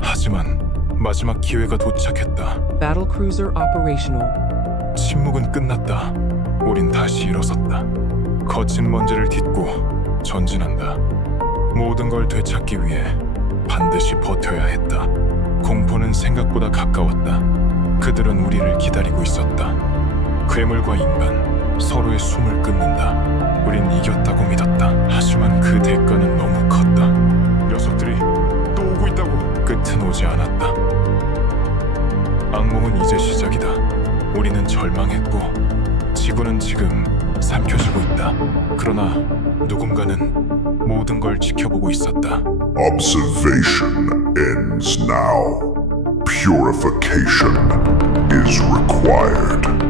하지만 마지막 기회가 도착했다. Battle cruiser operational. 침묵은 끝났다. 우린 다시 일어섰다. 거친 먼지를 딛고 전진한다. 모든 걸 되찾기 위해 반드시 버텨야 했다. 공포는 생각보다 가까웠다. 그들은 우리를 기다리고 있었다. 괴물과 인간 서로의 숨을 끊는다. 우린 이겼다고 믿었다. 오지 않았다. 악몽은 이제 시작이다. 우리는 절망했고 지구는 지금 삼켜지고 있다. 그러나 누군가는 모든 걸 지켜보고 있었다. Observation ends now. Purification is required.